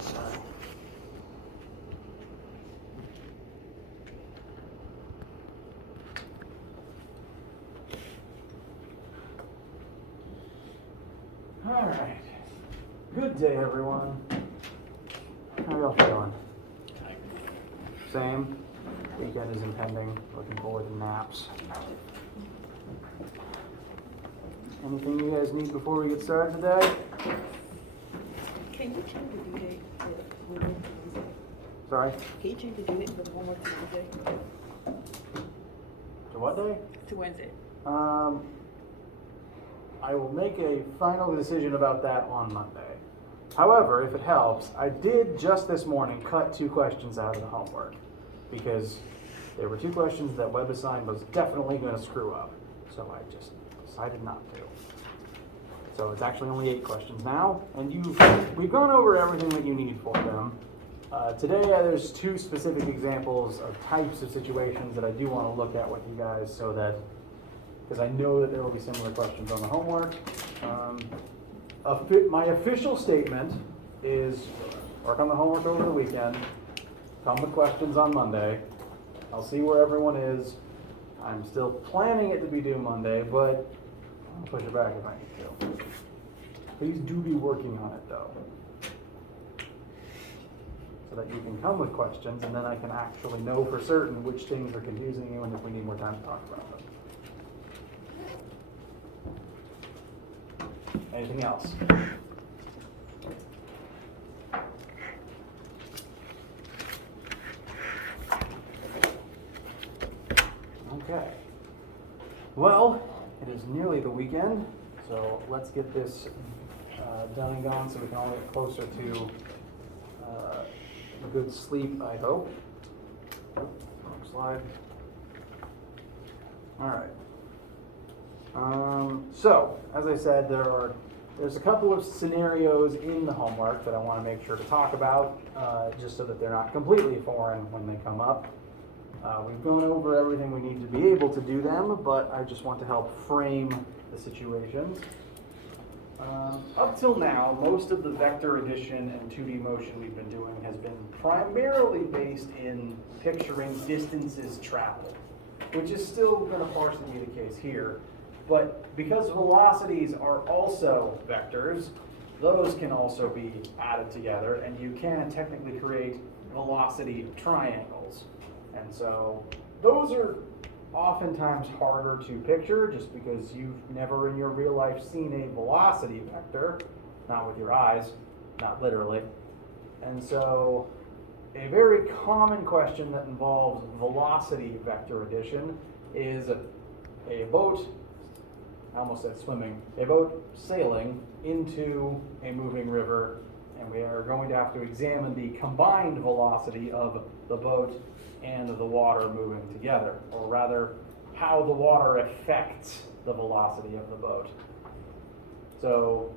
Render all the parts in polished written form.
Sorry. All right. Good day, everyone. How y'all feeling? Same. Weekend is impending. Looking forward to naps. Anything you guys need before we get started today? Can you change the due date for Wednesday? Sorry? Can you change the due date for one more Tuesday To what day? to Wednesday? I will make a final decision about that on Monday. However, if it helps, I did just this morning cut 2 questions out of the homework because there were 2 questions that WebAssign was definitely going to screw up. So I just decided not to. So it's actually only 8 questions now, and we've gone over everything that you need for them. Today there's 2 specific examples of types of situations that I do want to look at with you guys so that, because I know that there will be similar questions on the homework. My official statement is work on the homework over the weekend, come with questions on Monday. I'll see where everyone is. I'm still planning it to be due Monday, but I'll push it back if I need to. Please do be working on it though, so that you can come with questions and then I can actually know for certain which things are confusing you and if we need more time to talk about them. Anything else? Okay. Well, it is nearly the weekend, so let's get this done and gone so we can all get closer to a good sleep, I hope. Wrong slide. All right. So, as I said, there's a couple of scenarios in the homework that I want to make sure to talk about, just so that they're not completely foreign when they come up. We've gone over everything we need to be able to do them, but I just want to help frame the situations. Up till now, most of the vector addition and 2D motion we've been doing has been primarily based in picturing distances traveled, which is still going to partially be the case here. But because velocities are also vectors, those can also be added together, and you can technically create velocity triangles. And so those are oftentimes harder to picture just because you've never in your real life seen a velocity vector, not with your eyes, not literally. And so a very common question that involves velocity vector addition is a boat, I almost said swimming, a boat sailing into a moving river, and we are going to have to examine the combined velocity of the boat and the water moving together, or rather, how the water affects the velocity of the boat. So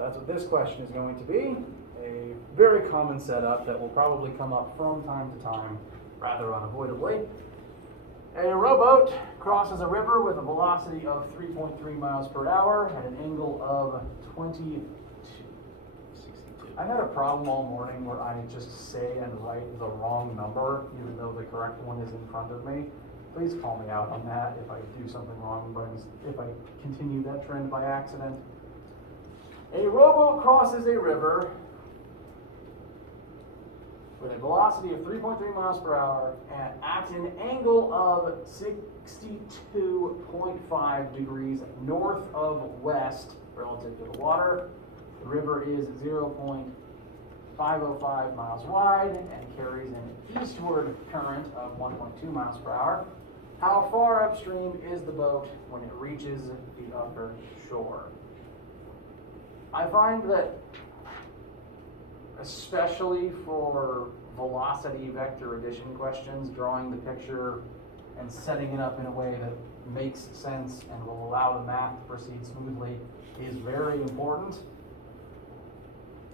that's what this question is going to be. A very common setup that will probably come up from time to time, rather unavoidably. A rowboat crosses a river with a velocity of 3.3 miles per hour at an angle of 62. I had a problem all morning where I just say and write the wrong number, even though the correct one is in front of me. Please call me out on that if I do something wrong, but if I continue that trend by accident. A rowboat crosses a river with a velocity of 3.3 miles per hour at an angle of 62.5 degrees north of west relative to the water. The river is 0.505 miles wide and carries an eastward current of 1.2 miles per hour. How far upstream is the boat when it reaches the upper shore? I find that, especially for velocity vector addition questions, drawing the picture and setting it up in a way that makes sense and will allow the math to proceed smoothly is very important.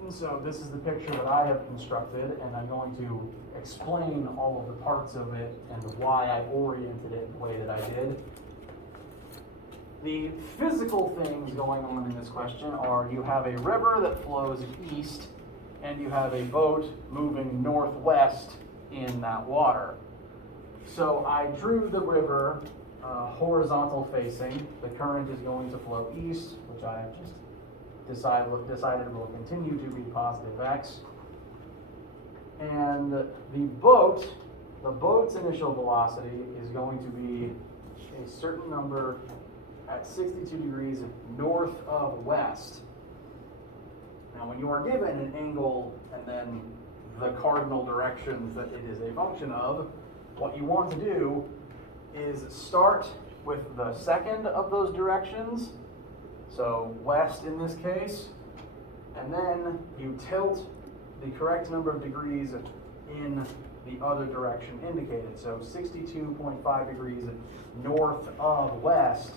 And so this is the picture that I have constructed, and I'm going to explain all of the parts of it and why I oriented it the way that I did. The physical things going on in this question are you have a river that flows east and you have a boat moving northwest in that water. So I drew the river horizontal facing. The current is going to flow east, which I just decided will continue to be positive x. And the boat's initial velocity is going to be a certain number at 62 degrees north of west. Now, when you are given an angle and then the cardinal directions that it is a function of, what you want to do is start with the second of those directions, so west in this case, and then you tilt the correct number of degrees in the other direction indicated. So 62.5 degrees north of west.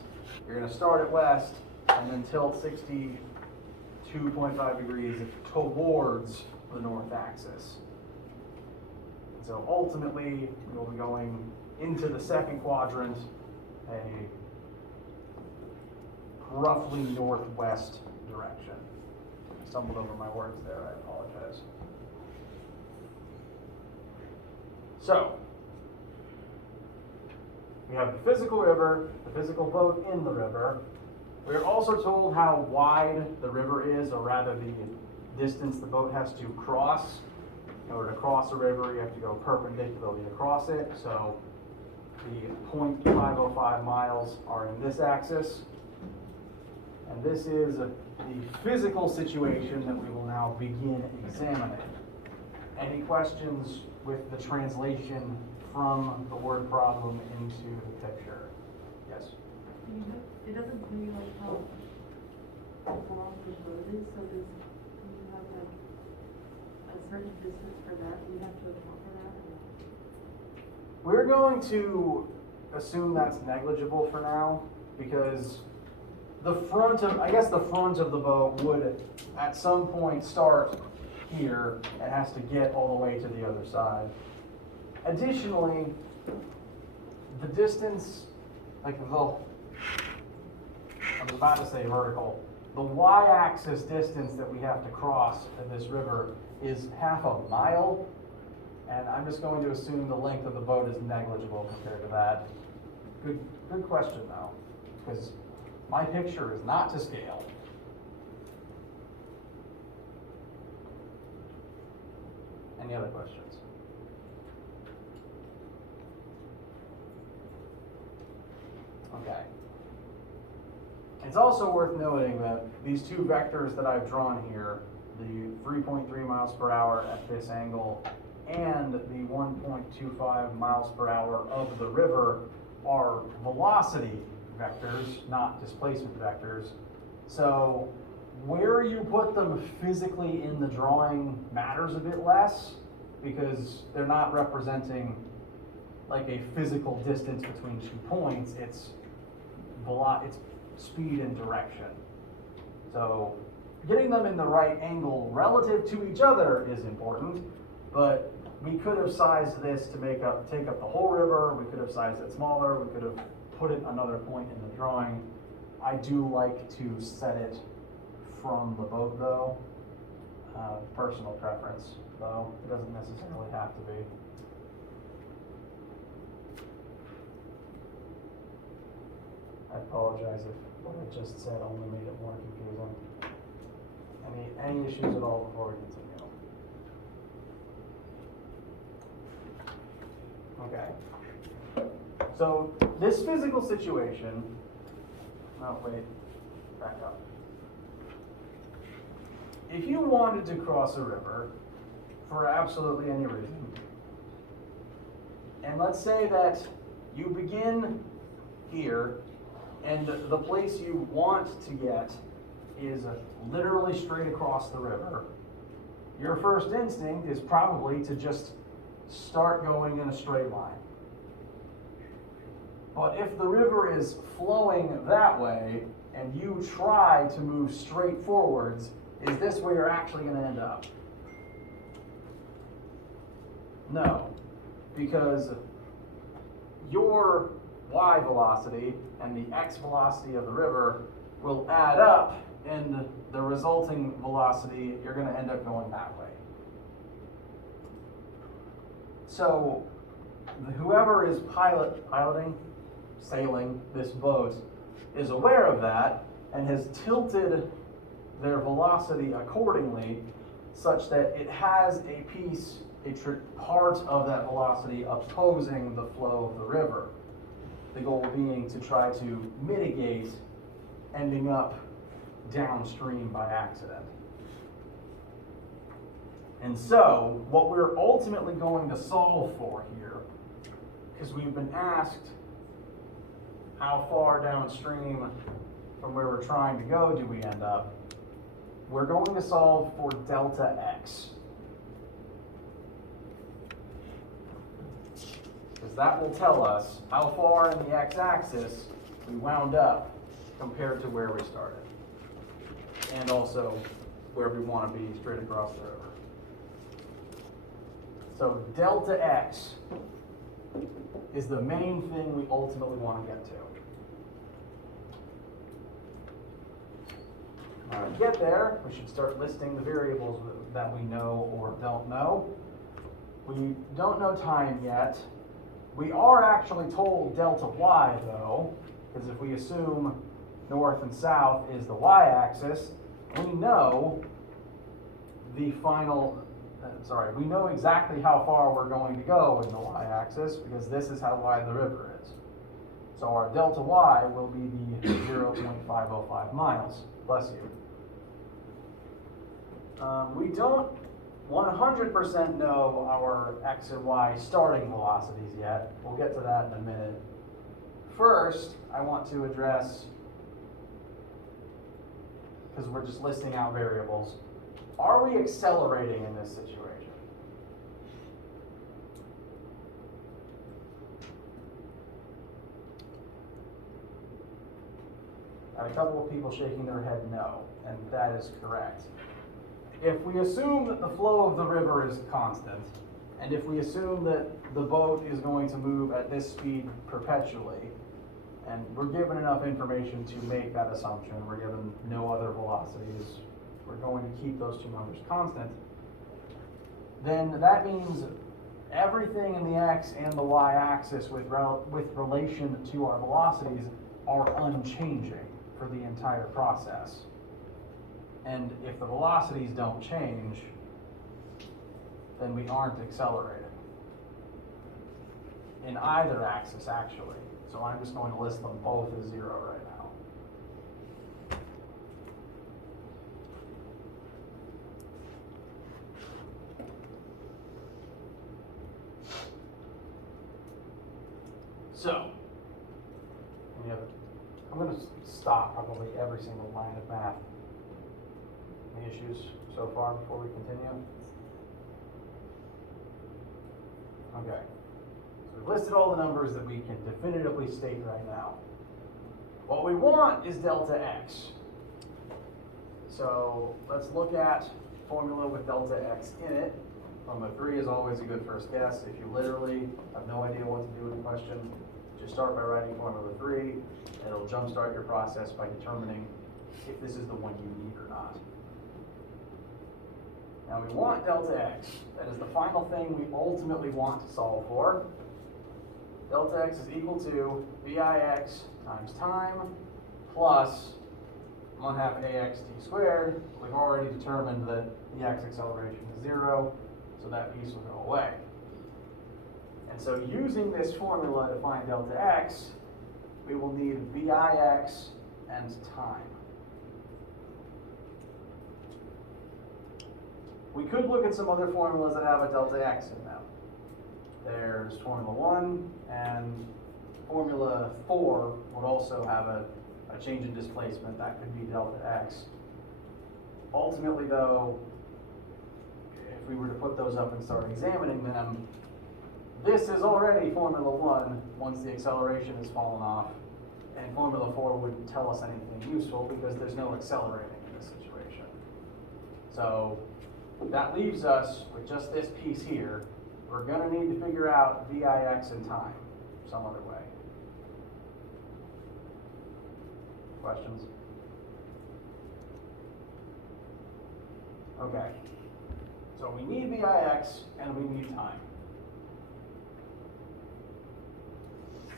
You're going to start at west and then tilt 62.5 degrees towards the north axis. So ultimately, you'll be going into the second quadrant, a roughly northwest direction. I stumbled over my words there, I apologize. So, we have the physical river, the physical boat in the river. We're also told how wide the river is, or rather the distance the boat has to cross. In order to cross a river, you have to go perpendicularly across it. So the 0.505 miles are in this axis. And this is the physical situation that we will now begin examining. Any questions with the translation from the word problem into the picture? Yes? It doesn't tell you like how long the road is, so does, you have like a certain distance for that, you have to account for that? We're going to assume that's negligible for now, because the front of the boat would at some point start here and has to get all the way to the other side. Additionally, the distance, I was about to say vertical, the y-axis distance that we have to cross in this river is half a mile, and I'm just going to assume the length of the boat is negligible compared to that. Good question though, because my picture is not to scale. Any other questions? Okay. It's also worth noting that these two vectors that I've drawn here, the 3.3 miles per hour at this angle and the 1.25 miles per hour of the river, are velocity vectors, not displacement vectors. So where you put them physically in the drawing matters a bit less, because they're not representing like a physical distance between 2 points. It's speed and direction. So getting them in the right angle relative to each other is important, but we could have sized this to take up the whole river. We could have sized it smaller. We could have put it another point in the drawing. I do like to set it from the boat though. Personal preference though. It doesn't necessarily have to be. I apologize if what I just said only made it more confusing. Any issues at all before we continue? Okay. So this physical situation, back up. If you wanted to cross a river for absolutely any reason, and let's say that you begin here, and the place you want to get is literally straight across the river, your first instinct is probably to just start going in a straight line. But if the river is flowing that way, and you try to move straight forwards, is this where you're actually going to end up? No, because your y velocity and the x velocity of the river will add up and the resulting velocity, you're going to end up going that way. So whoever is sailing this boat is aware of that and has tilted their velocity accordingly such that it has a piece, part of that velocity opposing the flow of the river. The goal being to try to mitigate ending up downstream by accident. And so, what we're ultimately going to solve for here, because we've been asked how far downstream from where we're trying to go do we end up, we're going to solve for delta x. Because that will tell us how far in the x-axis we wound up compared to where we started. And also where we want to be straight across the river. So delta x is the main thing we ultimately want to get to. To get there, we should start listing the variables that we know or don't know. We don't know time yet. We are actually told delta y though, because if we assume north and south is the y-axis, we know the final, we know exactly how far we're going to go in the y-axis because this is how wide the river is. So our delta y will be the 0.505 miles. Bless you. We don't 100% know our x and y starting velocities yet. We'll get to that in a minute. First, I want to address, because we're just listing out variables, are we accelerating in this situation? Got a couple of people shaking their head no, and that is correct. If we assume that the flow of the river is constant, and if we assume that the boat is going to move at this speed perpetually, and we're given enough information to make that assumption, we're given no other velocities, we're going to keep those two numbers constant, then that means everything in the x and the y-axis with relation to our velocities are unchanging for the entire process. And if the velocities don't change, then we aren't accelerating. In either axis, actually. So I'm just going to list them both as 0 right now. So, I'm going to stop probably every single line of math. Any issues so far before we continue? Okay. So we've listed all the numbers that we can definitively state right now. What we want is delta x. So let's look at formula with delta x in it. Formula 3 is always a good first guess. If you literally have no idea what to do with the question, just start by writing formula 3, and it'll jumpstart your process by determining if this is the one you need or not. Now we want delta x. That is the final thing we ultimately want to solve for. Delta x is equal to Vix times time plus 1/2 ax t squared. We've already determined that the x acceleration is 0, so that piece will go away. And so using this formula to find delta x, we will need Vix and time. We could look at some other formulas that have a delta x in them. There's formula 1, and formula 4 would also have a change in displacement. That could be delta x. Ultimately, though, if we were to put those up and start examining them, this is already formula 1 once the acceleration has fallen off, and formula 4 wouldn't tell us anything useful because there's no accelerating in this situation. So that leaves us with just this piece here. We're going to need to figure out Vix in time some other way. Questions? Okay. So we need VIX and we need time.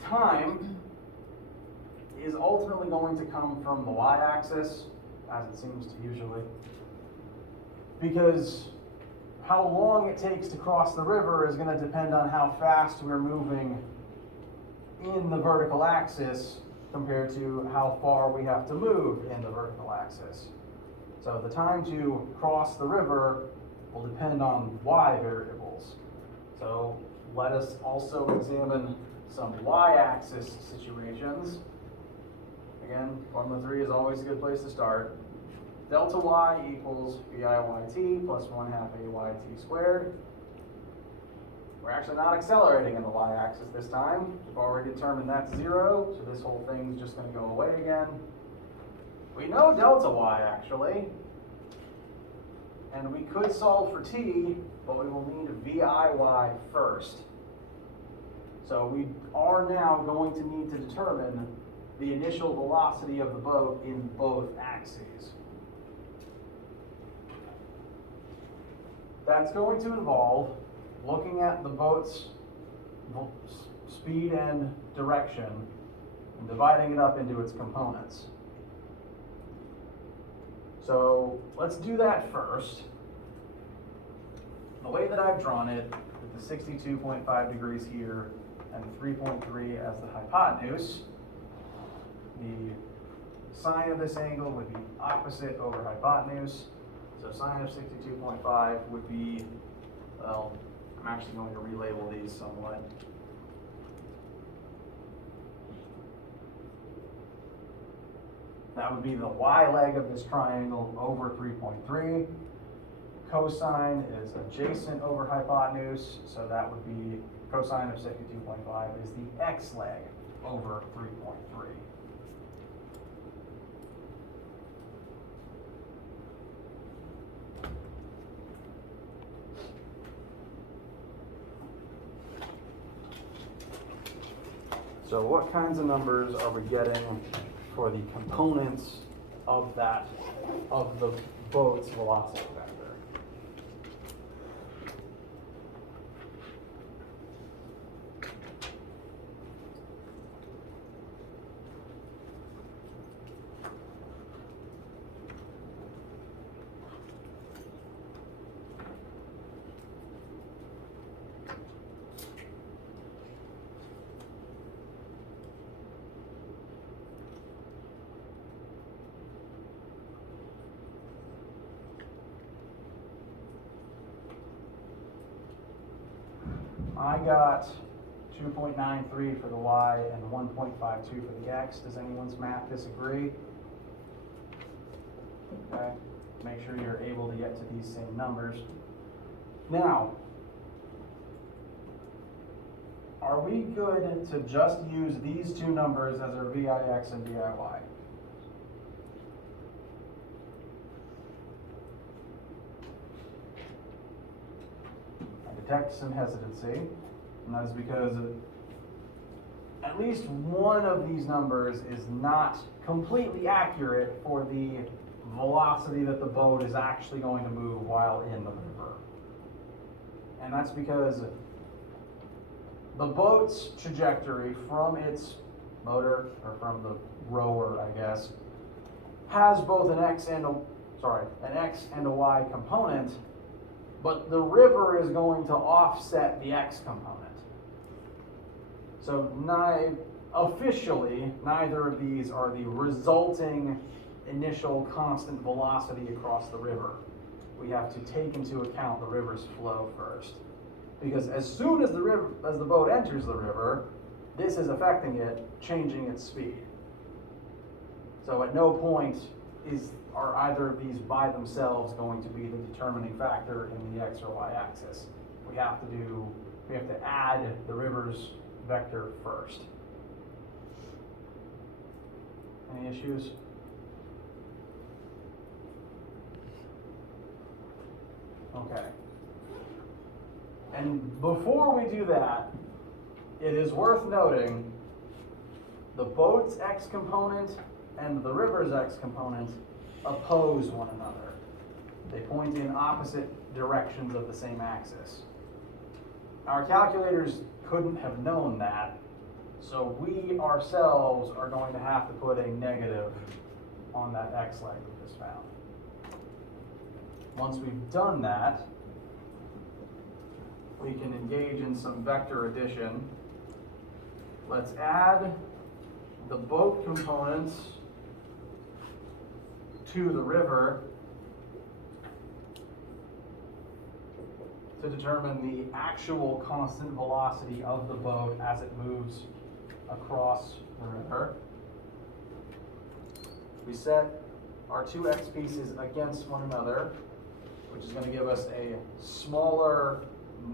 Time is ultimately going to come from the y-axis, as it seems to usually, because how long it takes to cross the river is going to depend on how fast we're moving in the vertical axis compared to how far we have to move in the vertical axis. So the time to cross the river will depend on y variables. So let us also examine some y-axis situations. Again, Formula 3 is always a good place to start. Delta y equals VIYT plus 1/2 AYT squared. We're actually not accelerating in the y-axis this time. We've already determined that's 0, so this whole thing's just going to go away again. We know delta y actually, and we could solve for t, but we will need VIY first. So we are now going to need to determine the initial velocity of the boat in both axes. That's going to involve looking at the boat's speed and direction and dividing it up into its components. So let's do that first. The way that I've drawn it, with the 62.5 degrees here and 3.3 as the hypotenuse, the sine of this angle would be opposite over hypotenuse. So sine of 62.5 would be, well, I'm actually going to relabel these somewhat. That would be the y leg of this triangle over 3.3. Cosine is adjacent over hypotenuse, so that would be cosine of 62.5 is the x leg over 3.3. So what kinds of numbers are we getting for the components of the boat's velocity vector? I got 2.93 for the y and 1.52 for the x. Does anyone's math disagree? Okay, make sure you're able to get to these same numbers. Now, are we good to just use these two numbers as our VIX and VIY? Detect some hesitancy, and that is because at least one of these numbers is not completely accurate for the velocity that the boat is actually going to move while in the river. And that's because the boat's trajectory from its motor, or from the rower, I guess, has both an X and a Y component, but the river is going to offset the X component. So officially, neither of these are the resulting initial constant velocity across the river. We have to take into account the river's flow first. Because as soon as the boat enters the river, this is affecting it, changing its speed. So at no point are either of these by themselves going to be the determining factor in the X or Y axis. We have to add the river's vector first. Any issues? Okay. And before we do that, it is worth noting the boat's X component and the river's X component oppose one another. They point in opposite directions of the same axis. Our calculators couldn't have known that, so we ourselves are going to have to put a negative on that x leg we just found. Once we've done that, we can engage in some vector addition. Let's add the boat components to the river to determine the actual constant velocity of the boat as it moves across the river. We set our two x pieces against one another, which is going to give us a smaller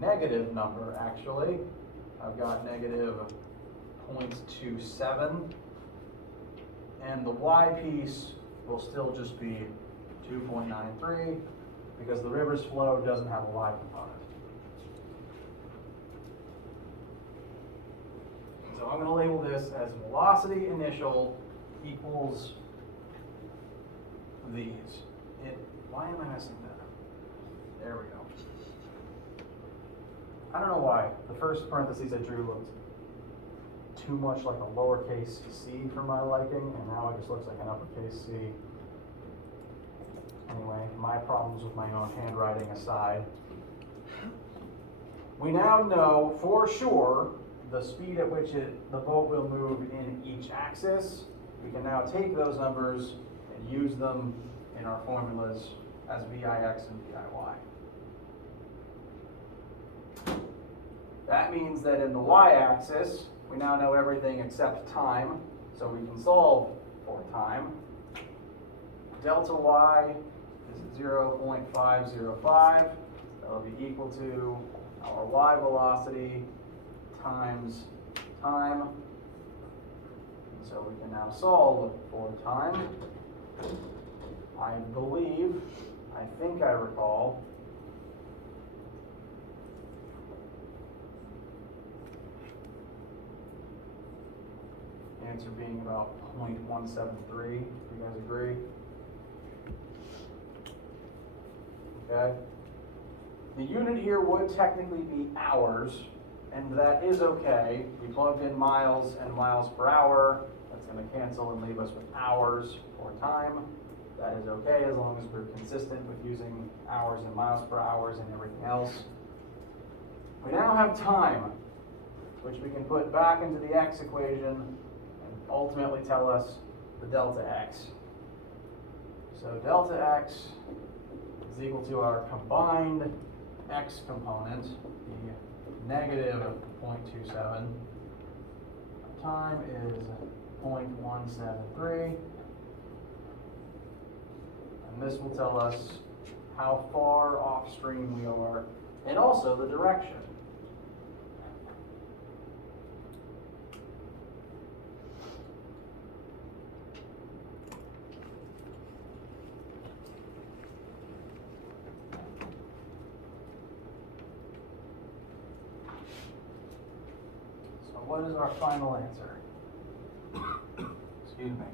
negative number, actually. I've got negative 0.27, and the y piece will still just be 2.93 because the river's flow doesn't have a y component. So I'm going to label this as velocity initial equals these. Why am I missing that? There we go. I don't know why. The first parentheses I drew looked too much like a lowercase c for my liking, and now it just looks like an uppercase C. Anyway, my problems with my own handwriting aside, we now know for sure the speed at which the boat will move in each axis. We can now take those numbers and use them in our formulas as VIX and VIY. That means that in the y-axis, we now know everything except time, so we can solve for time. Delta y is 0.505. That'll be equal to our y velocity times time. So we can now solve for time. I think I recall, the answer being about 0.173. You guys agree? Okay. The unit here would technically be hours, and that is okay. We plugged in miles and miles per hour. That's going to cancel and leave us with hours for time. That is okay as long as we're consistent with using hours and miles per hours and everything else. We now have time, which we can put back into the x equation and ultimately tell us the delta x. So delta x is equal to our combined x component, the negative 0.27. Time is 0.173. And this will tell us how far off stream we are and also the direction. So what is our final answer? Excuse me.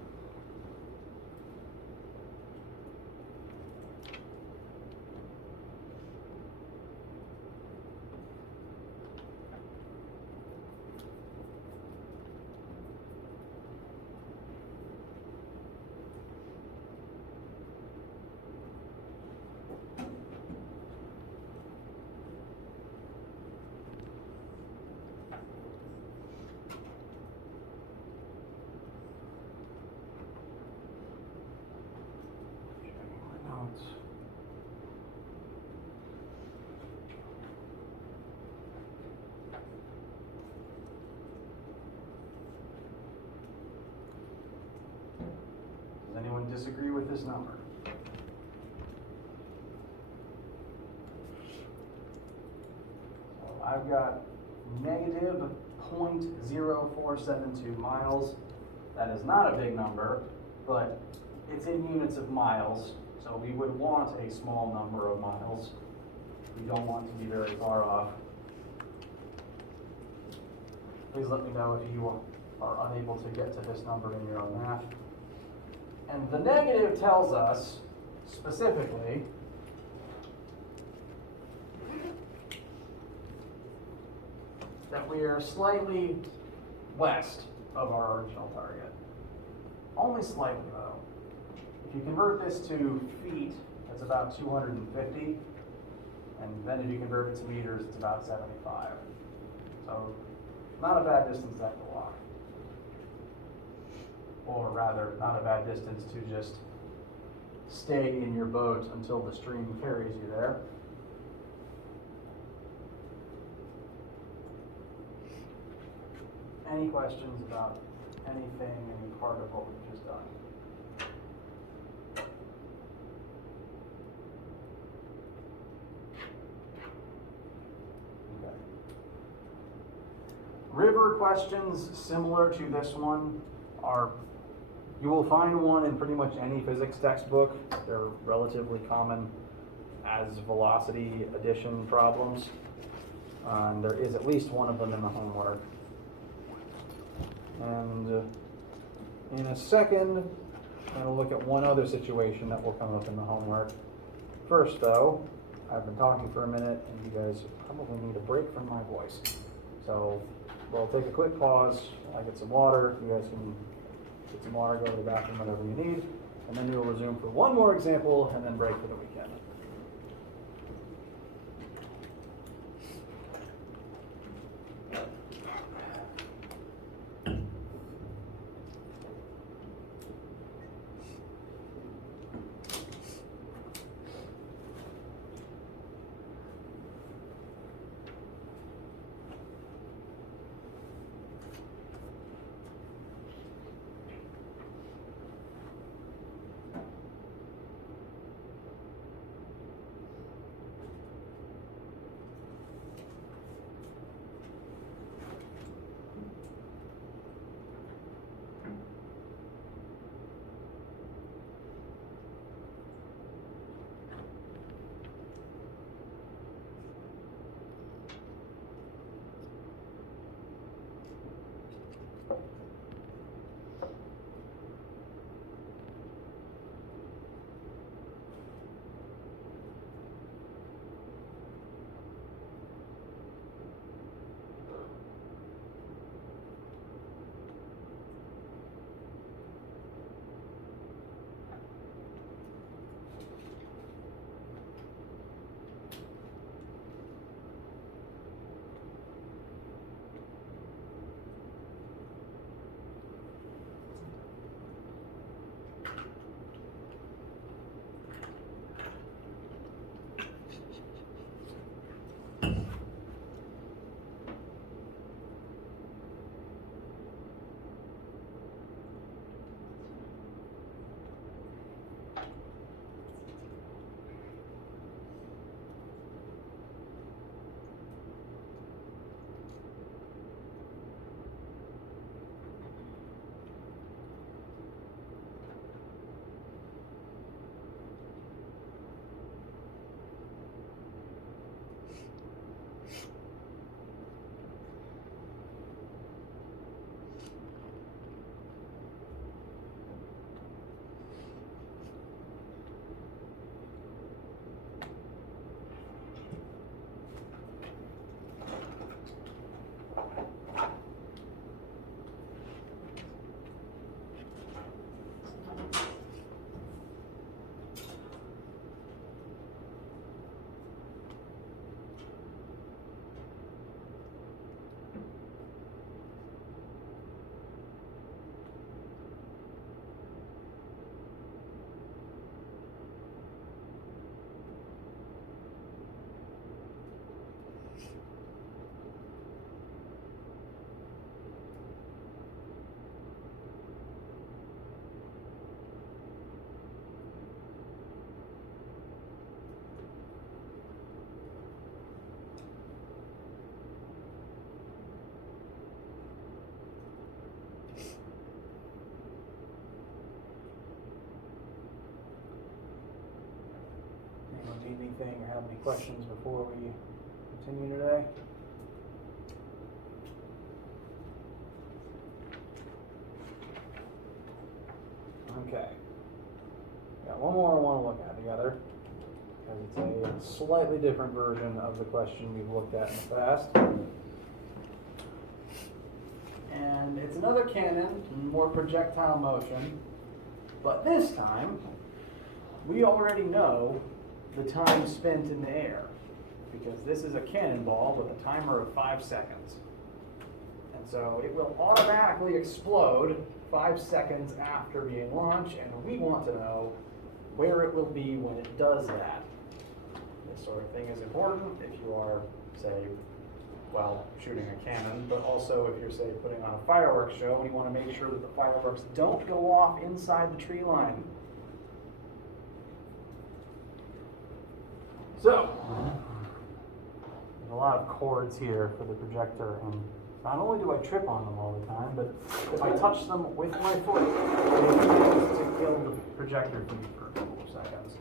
Does anyone disagree with this number? So I've got negative 0.0472 miles. That is not a big number, but it's in units of miles, so we would want a small number of miles. We don't want to be very far off. Please let me know if you are unable to get to this number in your own math. And the negative tells us, specifically, that we are slightly west of our original target. Only slightly though. If you convert this to feet, that's about 250. And then if you convert it to meters, it's about 75. So not a bad distance to have to walk. Or rather, not a bad distance to just stay in your boat until the stream carries you there. Any questions about anything, any part of what we've just done? Okay. River questions similar to this one are, you will find one in pretty much any physics textbook. They're relatively common as velocity addition problems. And there is at least one of them in the homework. And in a second, I'm going to look at one other situation that will come up in the homework. First though, I've been talking for a minute and you guys probably need a break from my voice. So we'll take a quick pause, I get some water, you guys can get some water, go to the bathroom, whatever you need, and then we'll resume for one more example and then break for the weekend. Need anything or have any questions before we continue today? Okay. Got one more I want to look at together, because it's a slightly different version of the question we've looked at in the past. And it's another cannon, more projectile motion, but this time, we already know the time spent in the air, because this is a cannonball with a timer of 5 seconds. And so it will automatically explode 5 seconds after being launched, and we want to know where it will be when it does that. This sort of thing is important if you are, say, well, shooting a cannon, but also if you're, say, putting on a fireworks show and you want to make sure that the fireworks don't go off inside the tree line. So, there's a lot of cords here for the projector, and not only do I trip on them all the time, but if I touch them with my foot, it begins to kill the projector feed for a couple of seconds.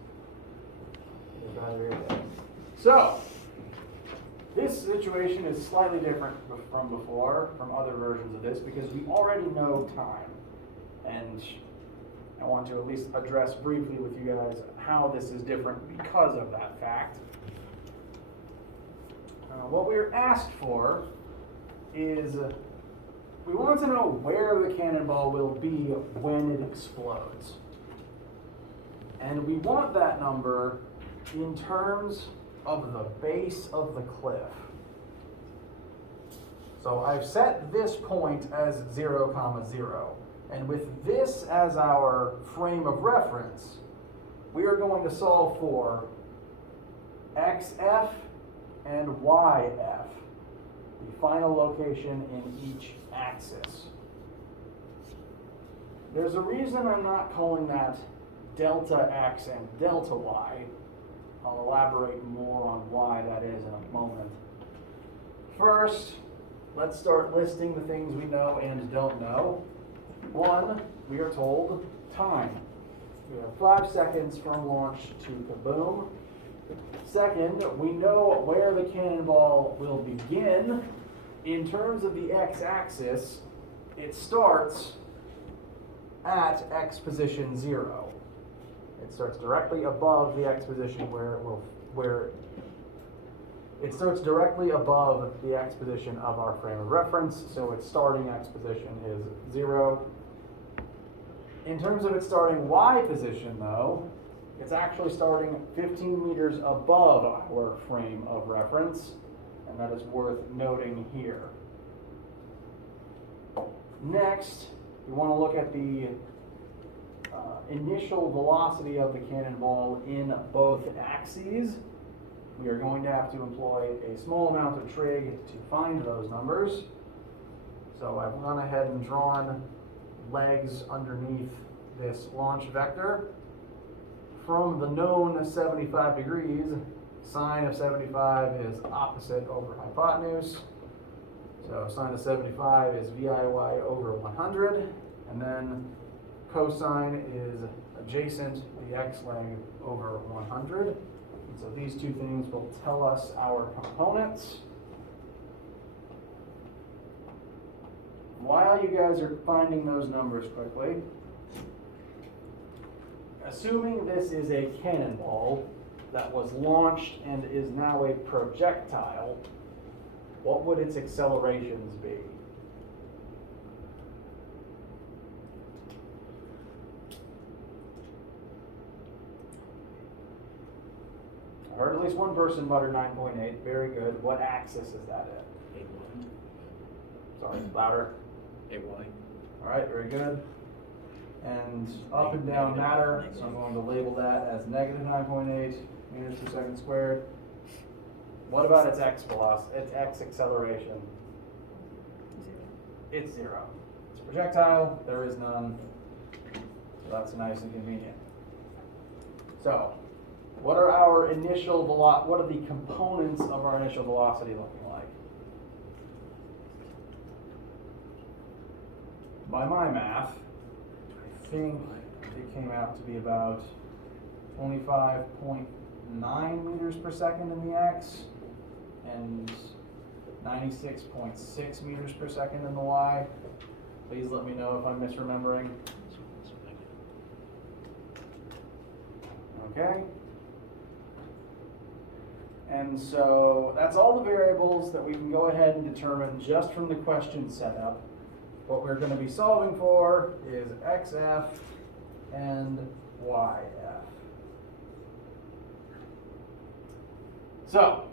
It's rather irritating. So, this situation is slightly different from before, from other versions of this, because we already know time. And I want to at least address briefly with you guys how this is different because of that fact. What we're asked for is we want to know where the cannonball will be when it explodes. And we want that number in terms of the base of the cliff. So I've set this point as 0, 0. And with this as our frame of reference, we are going to solve for XF and YF, the final location in each axis. There's a reason I'm not calling that delta X and delta Y. I'll elaborate more on why that is in a moment. First, let's start listing the things we know and don't know. 1, we are told time. We have 5 seconds from launch to kaboom. Second, we know where the cannonball will begin. In terms of the x-axis, it starts at x position 0. It starts directly above the x position it starts directly above the x position of our frame of reference, so its starting x position is 0. In terms of its starting y position, though, it's actually starting 15 meters above our frame of reference, and that is worth noting here. Next, we want to look at the initial velocity of the cannonball in both axes. We are going to have to employ a small amount of trig to find those numbers. So I've gone ahead and drawn legs underneath this launch vector. From the known 75 degrees, sine of 75 is opposite over hypotenuse. So sine of 75 is VIY over 100, and then cosine is adjacent the x leg over 100. And so these two things will tell us our components. While you guys are finding those numbers quickly, assuming this is a cannonball that was launched and is now a projectile, what would its accelerations be? I heard at least one person mutter 9.8. Very good. What axis is that in? A1. Sorry, louder. AY. All right, very good. And up and down matter, so I'm going to label that as negative 9.8 meters per second squared. What about its x velocity, its x acceleration? 0. It's 0. It's a projectile, there is none. So that's nice and convenient. So, what are our initial what are the components of our initial velocity looking like? By my math, I think it came out to be about 25.9 meters per second in the x and 96.6 meters per second in the y. Please let me know if I'm misremembering. Okay. And so that's all the variables that we can go ahead and determine just from the question setup. what we're going to be solving for is XF and YF. So,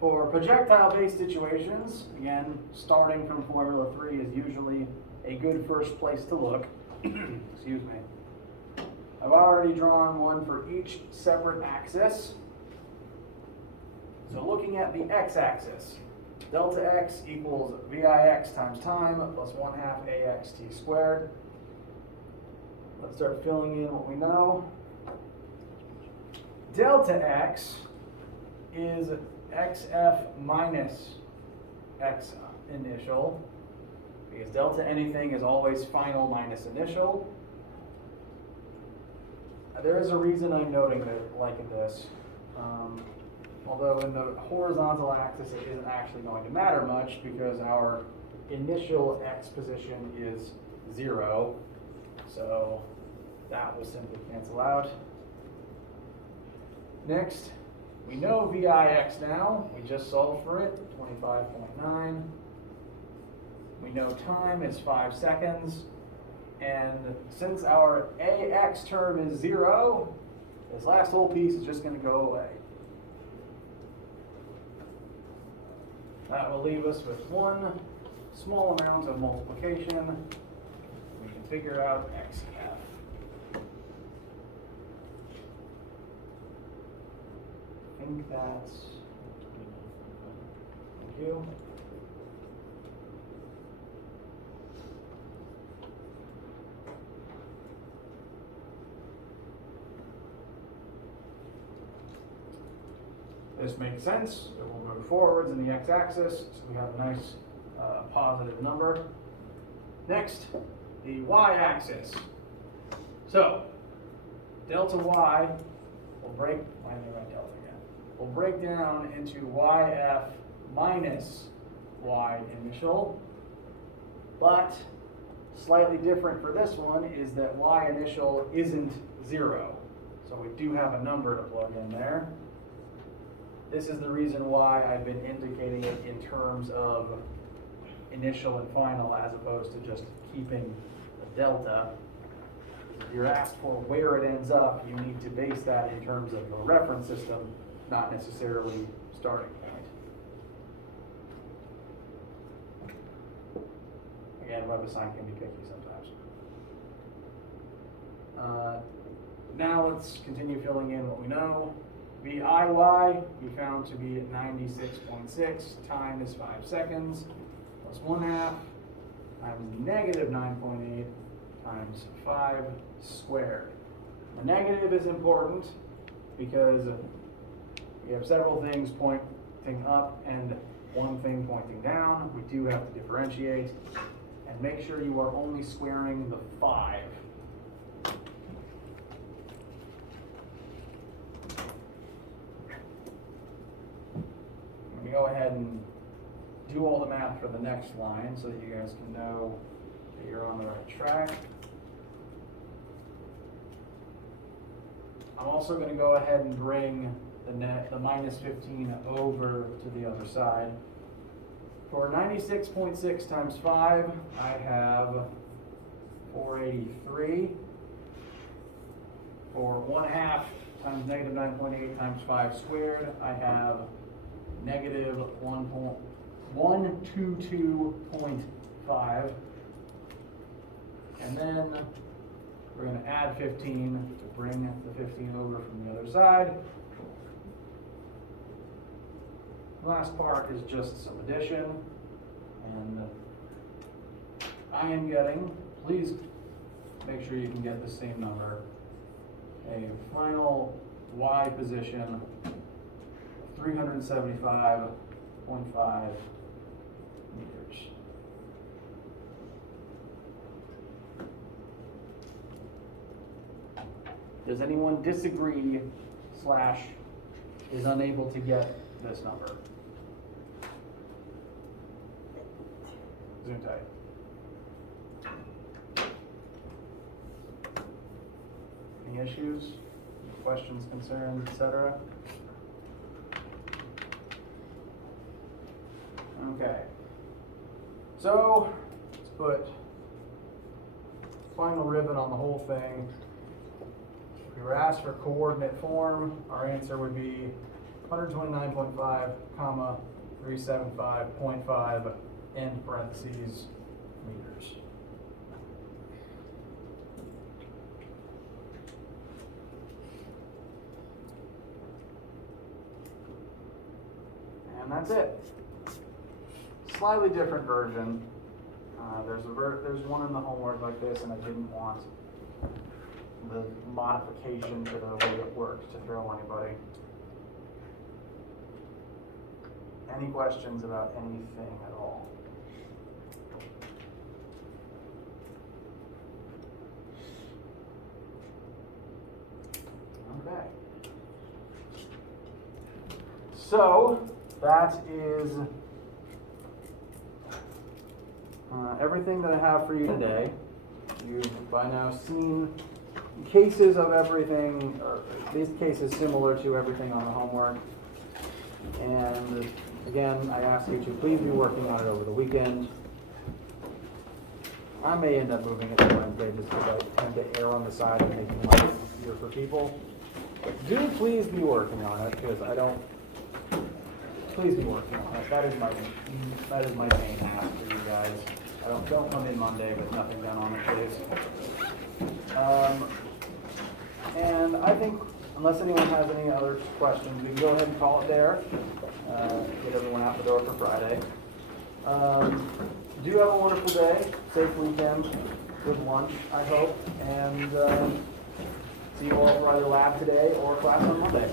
for projectile-based situations, again, starting from Formula 3 is usually a good first place to look. Excuse me. I've already drawn one for each separate axis. So looking at the x-axis, delta x equals VIX times time plus 1/2 AXT squared. Let's start filling in what we know. Delta x is XF minus X initial, because delta anything is always final minus initial. There is a reason I'm noting it like this. Although in the horizontal axis it isn't actually going to matter much because our initial x position is 0. So that will simply cancel out. Next, we know VIX now. We just solved for it, 25.9. We know time is 5 seconds. And since our AX term is 0, this last whole piece is just going to go away. That will leave us with one small amount of multiplication. We can figure out XF. I think that's, thank you. This makes sense. It will move forwards in the x-axis, so we have a nice positive number. Next, the y-axis. So, delta y will break, why did I write delta again? Will break down into YF minus Y initial, but slightly different for this one is that Y initial isn't 0. So we do have a number to plug in there. This is the reason why I've been indicating it in terms of initial and final as opposed to just keeping the delta. If you're asked for where it ends up, you need to base that in terms of your reference system, not necessarily starting point. Again, WebAssign can be picky sometimes. Now let's continue filling in what we know. VIY we found to be at 96.6, time is 5 seconds, plus 1/2 times negative 9.8 times 5 squared. The negative is important because we have several things pointing up and one thing pointing down. We do have to differentiate and make sure you are only squaring the 5. Go ahead and do all the math for the next line so that you guys can know that you're on the right track. I'm also going to go ahead and bring the minus 15 over to the other side. For 96.6 times 5, I have 483. For 1/2 times negative 9.8 times 5 squared, I have negative 122.5, and then we're going to add 15 to bring the 15 over from the other side. The last part is just some addition, and I am getting, please make sure you can get the same number, a final Y position 375.5 meters. Does anyone disagree / is unable to get this number? Zoom tight. Any issues, questions, concerns, etc.? Okay, so let's put final ribbon on the whole thing, if we were asked for coordinate form, our answer would be 129.5, comma, 375.5, end parentheses, meters. And that's it. Slightly different version. There's one in the homework like this, and I didn't want the modification to the way it works to throw anybody. Any questions about anything at all? Okay. So that is everything that I have for you today. You've by now seen cases of everything, or at least cases similar to everything on the homework. And again, I ask you to please be working on it over the weekend. I may end up moving it to Wednesday just because I tend to err on the side of making life easier for people. But do please be working on it, because I don't. Please be working on it. That is my main ask for you guys. Don't come in Monday with nothing done on it, please. And I think, unless anyone has any other questions, we can go ahead and call it there. Get everyone out the door for Friday. Do have a wonderful day, safe weekend, good lunch, I hope, and see you all for either lab today or class on Monday.